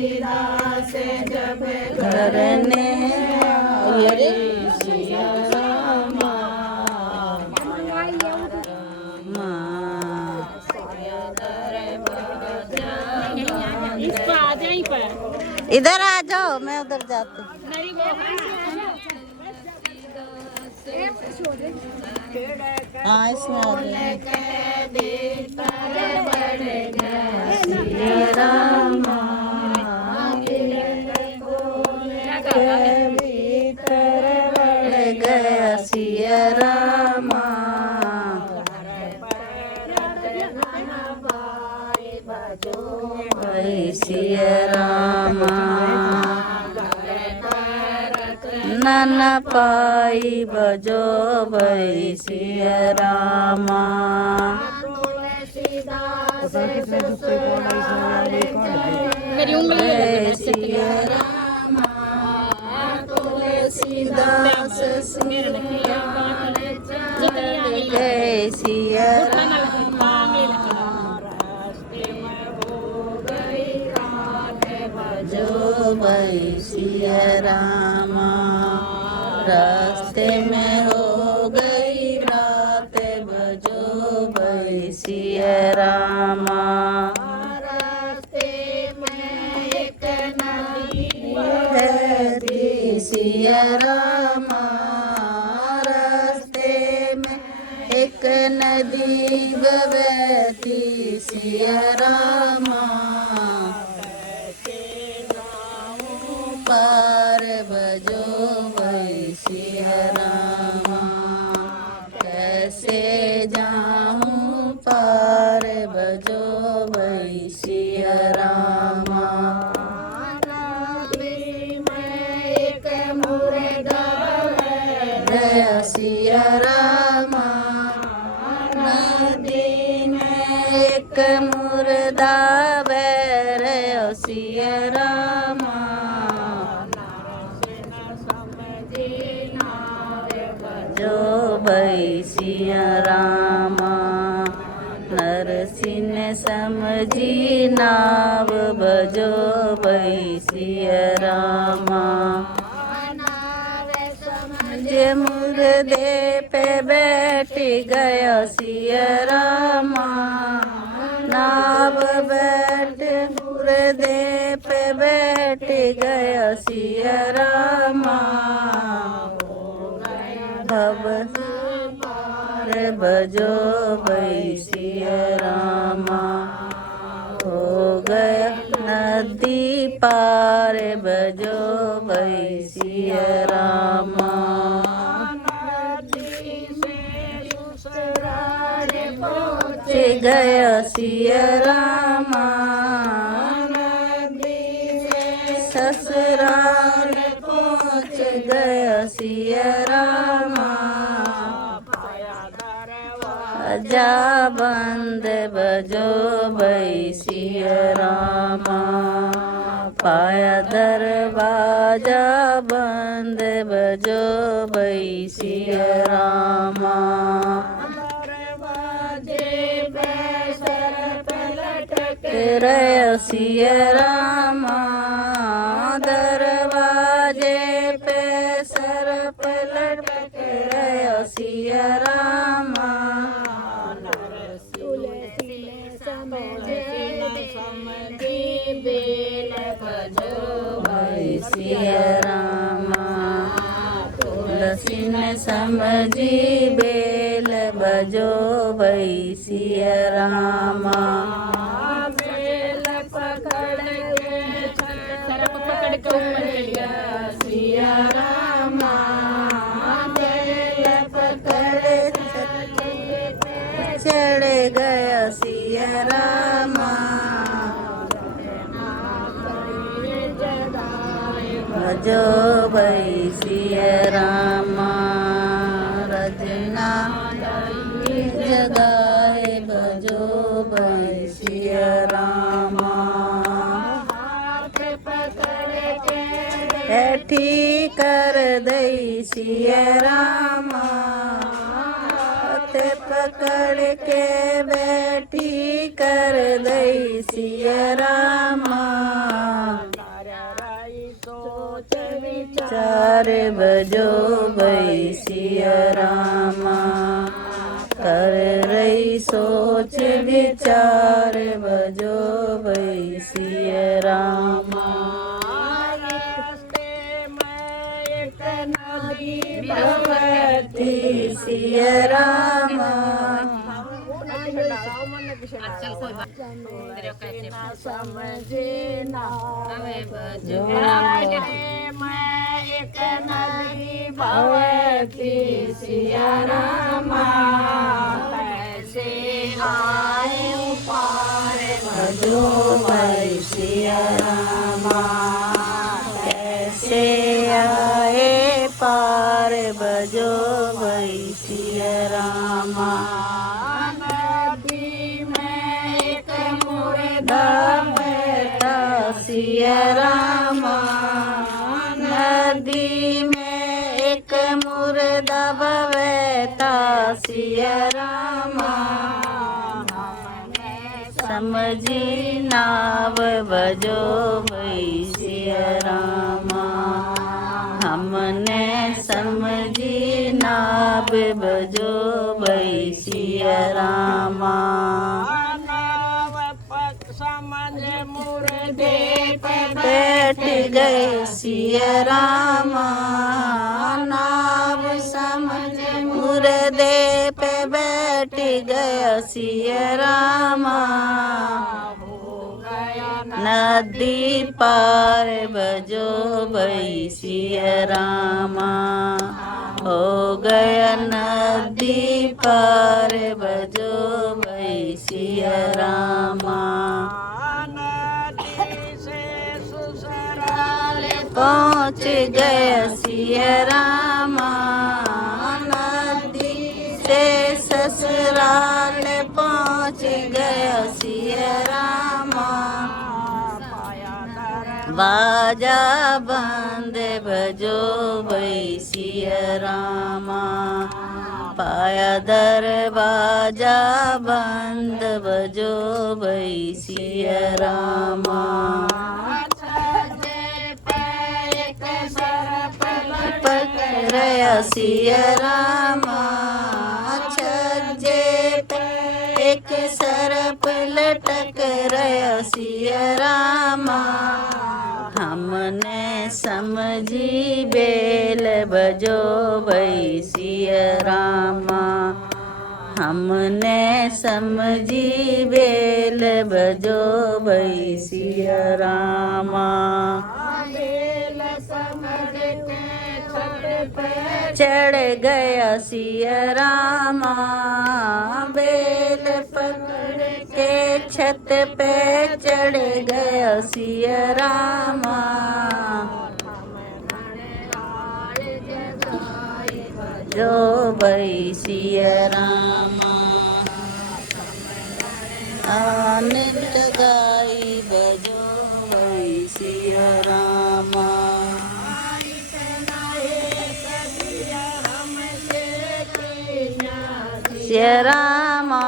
तुलसीदास जब करने आए सिया रामा इसको आ जाए पर इधर आ जाओ, मैं उधर जाती। मेरी वो हाँ इसमें आ गए। गया सिया रामा भाई सिया रामा नन पाई बजो भाई सिया रामा मेरी उंगली सिया रामा तुलसीदास सिया जो भाई सिया रामा रास्ते में हो गई रात बजो भाई सिया रामा रास्ते में एक नदी है सिया रामा रास्ते में एक नदी बहती सिया रामा पार बजो भाई सिया रामा कैसे जाऊं पार बजो भाई सिया रामा एक मुर्दा है सिया रामा नदी में एक मुर्दा बैर सिया रामा जो भाई सिया रामा नरसिंह समझी नाव बजो भाई सिया रामा समझे मुर्दे पे बैठ गया सिया रामा नाव बैठ मुर्दे पे बैठ गया सिया रामा भव पार बजो भाई सिया रामा हो गया नदी पार बजो भाई सिया रामा पहुँच गया सिया रामा ससुराल पहुँच गया सिया रामा जा बंद बजो भाई सिया रामा पाया दरवाजा बंद बजो भाई सिया रामा रहे सिया रामा दरवाजे पे सर पलट रहे सिया रामा भाई सिया रामा तुलसी ने समझी बेल बजो भाई सिया रामा सिया रामा बेल पकड़ चढ़ गया सिया रामा भजो भाई सिया रामा रजना जगाए भजो भाई सिया रामा बैठी कर दई सिया रामा हाथ पकड़ के बैठी कर दई सिया रामा पार भजो भई सिया रामा कर रही सोच विचार भजो भई सिया रामा भगवती सिया रामा समझे ना भजो मैं एक नदी भगवती सिया रामा कैसे आए पार भजो भाई सिया रामा कैसे आए पार भजो भाई सिया रामा नदी में एक मुर्दा बैठा सिया रामा नदी में एक मुर्दा बैठा सिया रामा समझी नाव भजो भई सिया रामा हमने समझी नाव भजो भई सिया रामा समझ मुर्दे पे बैठ गए सिया रामा नाव समझ मुर्दे पे बैठ गया सिया रामा नदी पार भजो भई सिया रामा हो गया नदी पार भजो भई सिया रामा नदी से ससुराल पहुँच गया सिया रामा नदी से ससुराल पहुँच गया सिया रामा बाजा बंद भजो भई सिया रामा पाया दरवाजा बंद भजो भई सिया रामा पकड़या सिया रामा छज्जे पे एक सरप लटक रहा सिया रामा हमने समझी बेल भजो भई सिया रामा हमने समझी बेल भजो भई सिया रामा बेल समझ के छत पे चढ़ गया सिया रामा बेल पकड़ के छत पे चढ़ गया सिया रामा जो भई सिया रामा आनंद गाई भजो भई सिया रामा सिया रामा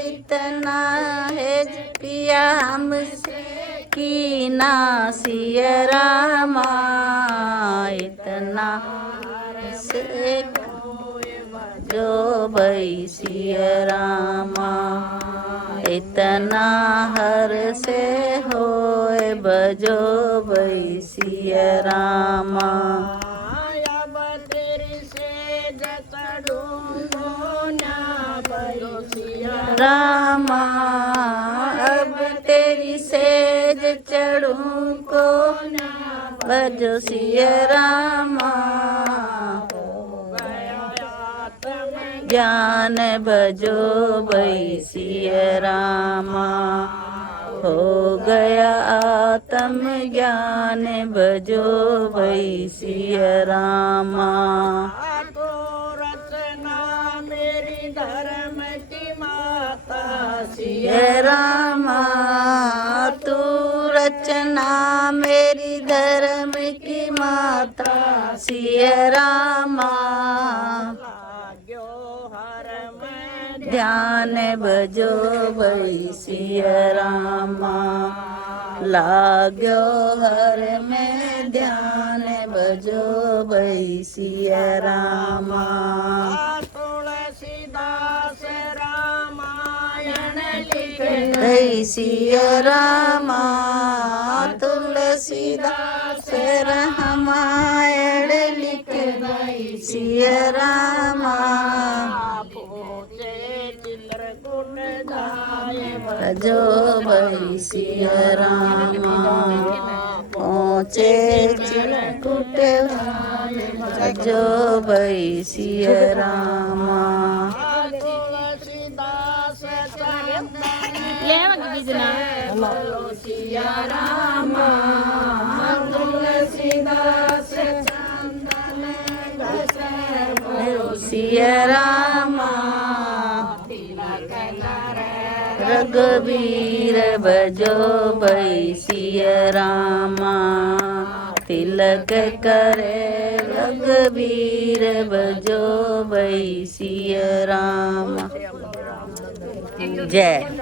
इतना है किया हमसे की ना सिया रामा इतना से जो भई सिया रामा इतना हर से होए भजो भई सिया रामा रामा अब तेरी सेज चढ़ूं को भजो सिया रामा ज्ञान भजो भई सिया रामा हो गया आत्म ज्ञान भजो भई सिया रामा सिया रामा तू रचना मेरी धर्म की माता सिया रामा ध्यान भजो भई सिया रामा लाग्यो हर में ध्यान भजो भई सिया रामा तुलसीदास रामायण लिख भई सिया रामा तुलसीदास रामायण लिख भई सिया रामा भजो भई सिया रामा पहुँचे चिलकुट भजो भई सिया रामा तुलसीदास ले आवा बीजना सिया रामा तुलसीदास सिया रामा रघुबीर भजो भई सिया रामा तिलक करे रघुबीर भजो भई सिया रामा जय।